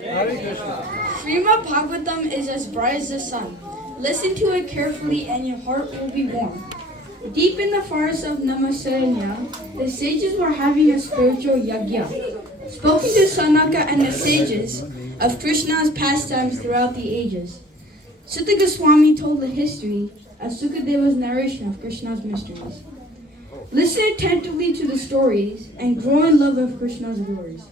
Srimad Bhagavatam is as bright as the sun. Listen to it carefully and your heart will be warm. Deep in the forest of Namasaranya, the sages were having a spiritual yagya, spoken to Sanaka and the sages of Krishna's pastimes throughout the ages. Sutta Goswami told the history of Sukadeva's narration of Krishna's mysteries. Listen attentively to the stories and grow in love of Krishna's glories.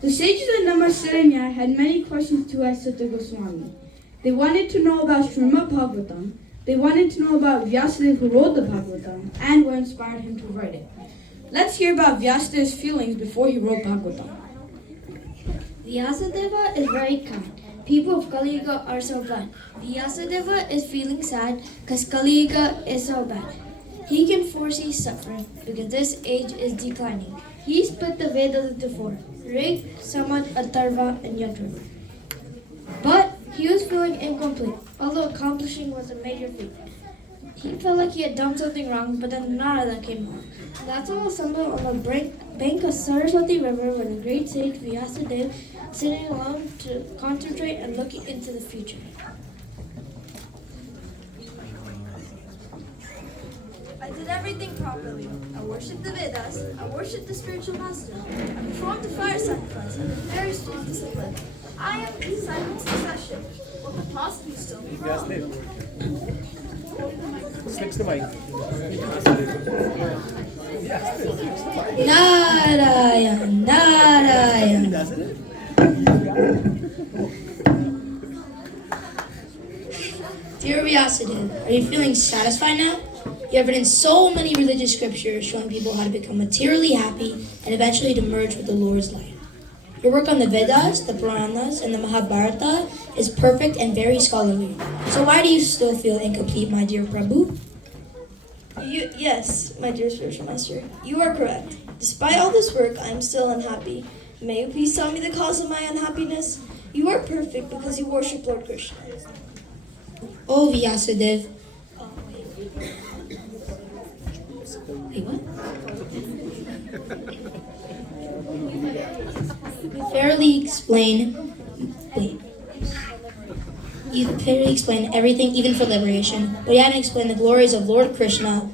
The sages of Namasaranya had many questions to ask Sutta Goswami. They wanted to know about Srimad Bhagavatam, they wanted to know about Vyasadeva who wrote the Bhagavatam, and what inspired him to write it. Let's hear about Vyasadeva's feelings before he wrote Bhagavatam. Vyasadeva is very kind. People of Kali Yuga are so blind. Vyasadeva is feeling sad because Kali Yuga is so bad. He can foresee suffering because this age is declining. He split the Vedas into four: Rig, Samad, Atharva, and Yajur. But he was feeling incomplete, although accomplishing was a major feat. He felt like he had done something wrong, but then Narada came along. That's all assembled on the bank of Saraswati River with a great sage Vyasadeva sitting alone to concentrate and looking into the future. I did everything properly. I worshipped the Vedas, I worshipped the spiritual master, I performed the fire sacrifice, and the very strict discipline. I am in silent succession. What could possibly still be wrong? Next to mic. Narayan, Narayan. Dear Vyasadeva, are you feeling satisfied now? You have written so many religious scriptures showing people how to become materially happy and eventually to merge with the Lord's light. Your work on the Vedas, the Puranas, and the Mahabharata is perfect and very scholarly. So why do you still feel incomplete, my dear Prabhu? Yes, my dear spiritual master, you are correct. Despite all this work, I am still unhappy. May you please tell me the cause of my unhappiness? You are perfect because you worship Lord Krishna. Oh, Vyasadeva. Wait, what? You fairly explain everything, even for liberation, but you haven't explained the glories of Lord Krishna.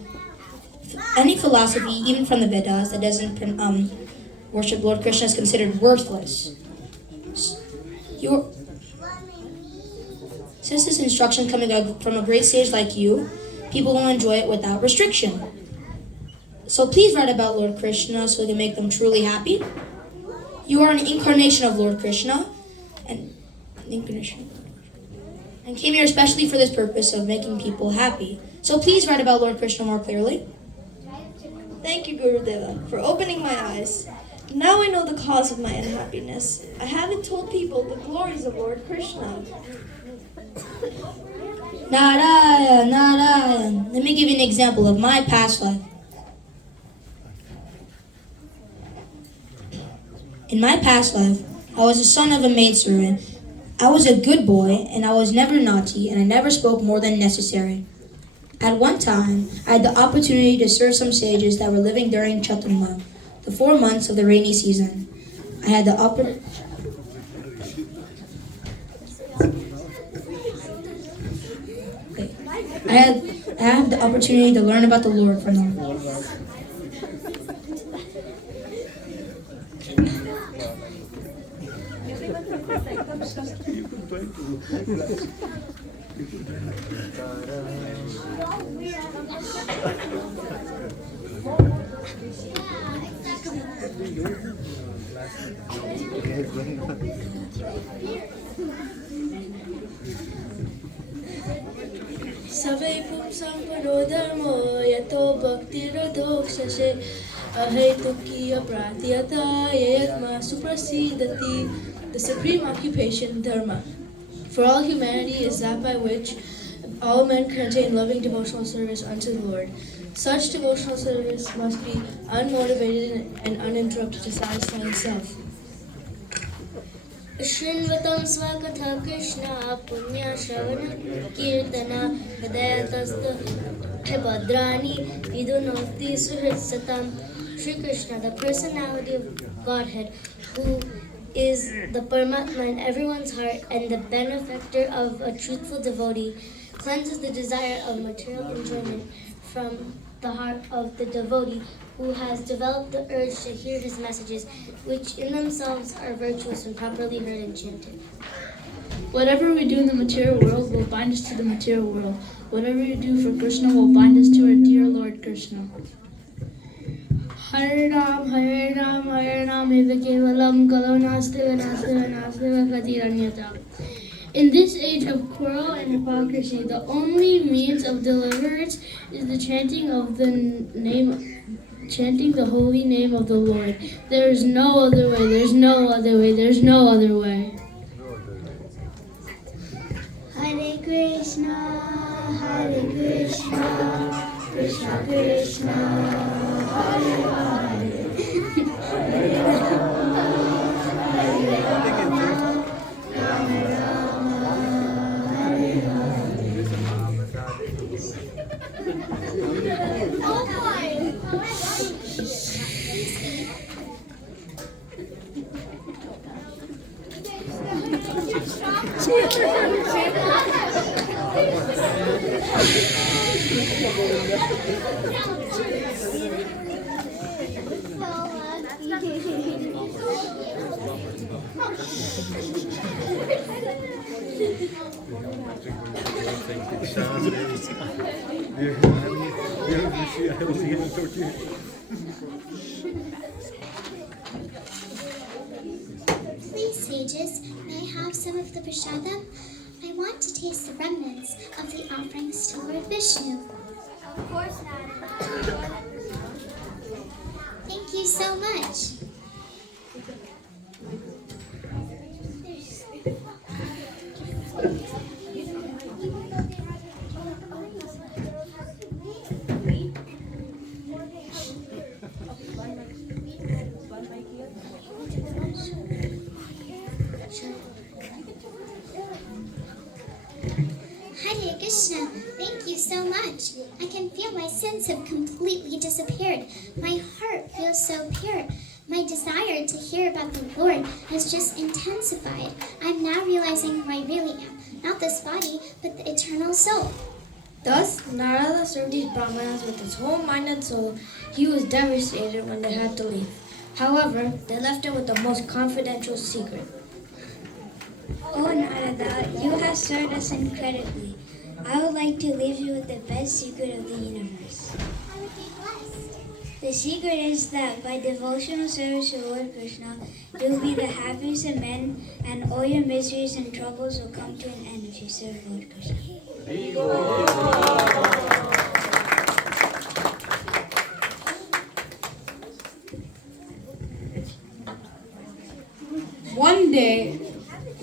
Any philosophy, even from the Vedas, that doesn't worship Lord Krishna is considered worthless. Since this instruction is coming out from a great sage like you, people will enjoy it without restriction. So please write about Lord Krishna so we can make them truly happy. You are an incarnation of Lord Krishna, and came here especially for this purpose of making people happy. So please write about Lord Krishna more clearly. Thank you, Gurudeva, for opening my eyes. Now I know the cause of my unhappiness. I haven't told people the glories of Lord Krishna. Narayan, Narayan. Let me give you an example of my past life. In my past life, I was the son of a maidservant. I was a good boy, and I was never naughty, and I never spoke more than necessary. At one time, I had the opportunity to serve some sages that were living during Chaturma, the 4 months of the rainy season. I had the opportunity to learn about the Lord from them. Savai pumsam paro dharmo yato bhakti radokshase ahaitukya pratyata yayatma suprasidati. The supreme occupation, dharma, for all humanity is that by which all men can attain loving devotional service unto the Lord. Such devotional service must be unmotivated and uninterrupted to satisfy himself. Shrinvatam svakatha Krishna punya shravana kirtana hridayatastha bhadrani vidunoti suhritsatam. Sri Krishna, the personality of Godhead, who is the Paramatma in everyone's heart and the benefactor of a truthful devotee, cleanses the desire of material enjoyment from the heart of the devotee who has developed the urge to hear his messages, which in themselves are virtuous when properly heard and chanted. Whatever we do in the material world will bind us to the material world. Whatever we do for Krishna will bind us to our dear Lord Krishna. Hare Ram, Hare Ram, Hare Ram, Eva Kevalam, Kalo Nastiva, Nastiva, Nastiva, Katiranyata. In this age of quarrel and hypocrisy, the only means of deliverance is the chanting the holy name of the Lord. There is no other way, there's no other way, there's no other way. Hare Krishna, Hare Krishna, Krishna Krishna, Hare Hare, Hare Rama, Hare Rama, Rama Rama, Hare Hare. Please, sages, may I have some of the prasadam? I want to taste the remnants of the offerings to Lord Vishnu. Of course, Narada. Thank you so much. Hare Krishna, thank you so much. I can feel my sins have completely disappeared. My heart feels so pure. My desire to hear about the Lord has just intensified. I'm now realizing who I really am. Not this body, but the eternal soul. Thus, Narada served these Brahmanas with his whole mind and soul. He was devastated when they had to leave. However, they left him with the most confidential secret. Oh, Narada, you have served us incredibly. I would like to leave you with the best secret of the universe. I would be blessed. The secret is that by devotional service to Lord Krishna, you will be the happiest of men, and all your miseries and troubles will come to an end if you serve Lord Krishna.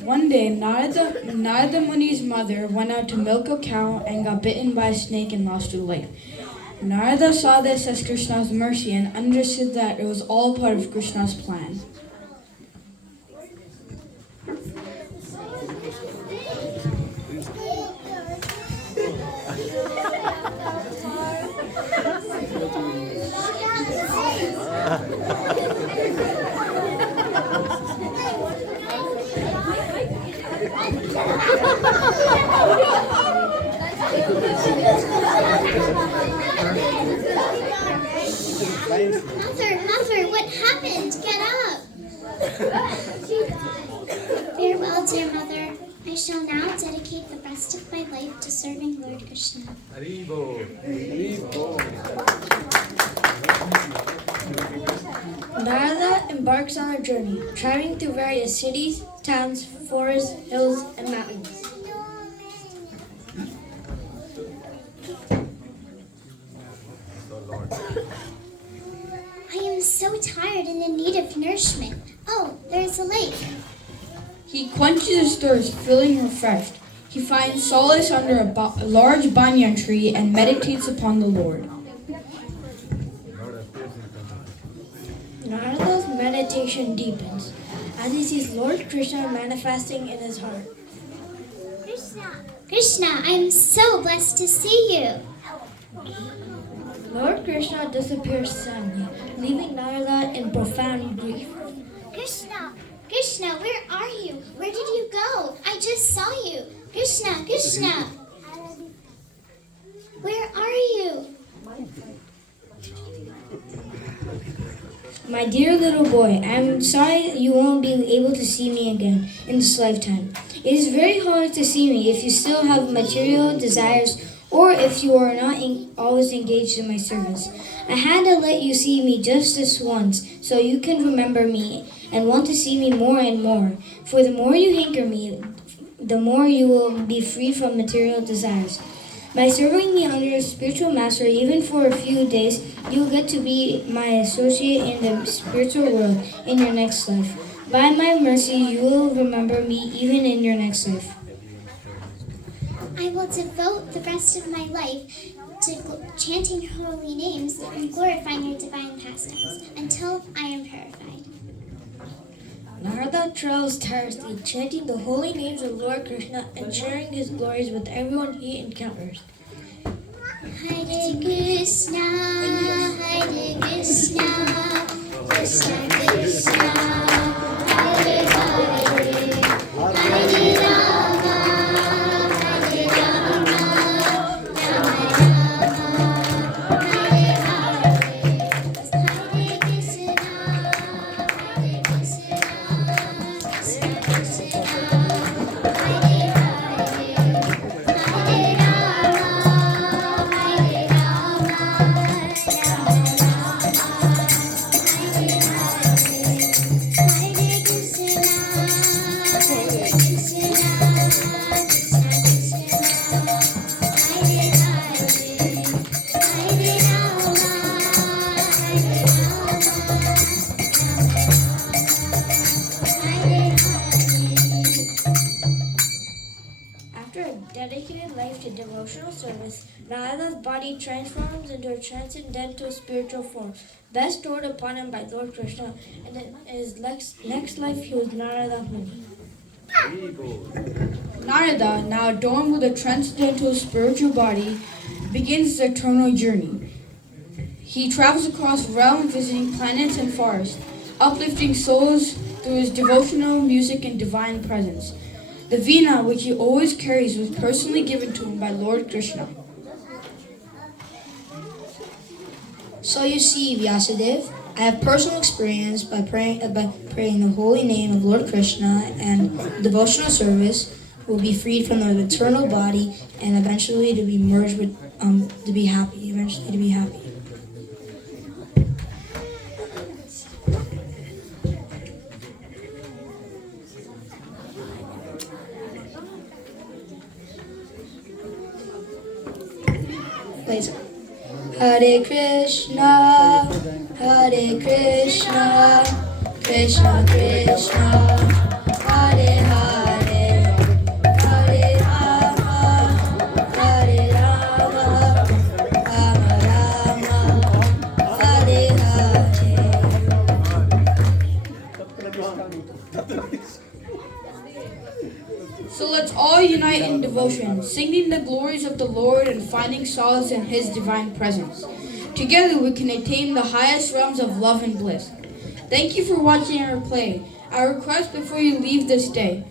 One day, Narada Muni's mother went out to milk a cow and got bitten by a snake and lost her leg. Narada saw this as Krishna's mercy and understood that it was all part of Krishna's plan. Mother, what happened? Get up! Farewell, dear mother. I shall now dedicate the rest of my life to serving Lord Krishna. Narada embarks on a journey, traveling through various cities, towns, forests, hills, and mountains. I am so tired and in need of nourishment. Oh, there's a lake. He quenches his thirst, feeling refreshed. He finds solace under a large banyan tree and meditates upon the Lord. Narada's meditation deepens as he sees Lord Krishna manifesting in his heart. Krishna, I am so blessed to see you. Lord Krishna disappears suddenly, leaving Narada in profound grief. Krishna, where are you? Where did you go? I just saw you. Krishna, Krishna. Where are you? My dear little boy, I'm sorry you won't be able to see me again in this lifetime. It is very hard to see me if you still have material desires or if you are not always engaged in my service. I had to let you see me just this once so you can remember me and want to see me more and more. For the more you hanker me, the more you will be free from material desires. By serving me under a spiritual master, even for a few days, you will get to be my associate in the spiritual world in your next life. By my mercy, you will remember me even in your next life. I will devote the rest of my life to chanting your holy names and glorifying your divine pastimes until I am purified. Narada travels tirelessly, chanting the holy names of Lord Krishna and sharing his glories with everyone he encounters. Hare Krishna, Krishna Krishna, Hare Hare, Hare Rama, Hare Rama, Rama Rama, Hare Hare, Hare Krishna, Krishna Krishna, Hare Hare, Hare Rama, Hare Rama, After a dedicated life to devotional service, Narada's body transforms into a transcendental spiritual form, bestowed upon him by Lord Krishna, and in his next life he was Narada Muni. Narada, now adorned with a transcendental spiritual body, begins his eternal journey. He travels across realms, visiting planets and forests, uplifting souls through his devotional music and divine presence. The Veena, which he always carries, was personally given to him by Lord Krishna. So you see, Vyasadeva, I have personal experience by praying the holy name of Lord Krishna, and devotional service will be freed from the eternal body and eventually to be merged with, to be happy. Eventually to be happy. Please. Hare Krishna, Hare Krishna, Krishna Krishna, Hare Hare, Hare Rama, Hare Rama, Rama Rama, Hare Hare. So let's all unite in devotion, singing the glories of the Lord and finding solace in His divine presence. Together we can attain the highest realms of love and bliss. Thank you for watching our play. Our request before you leave this day: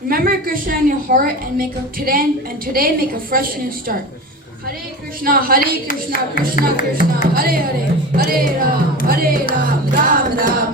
remember Krishna in your heart and today make a fresh new start. Hare Krishna, Krishna Krishna, Hare Hare, Hare Ram, Ram Ram.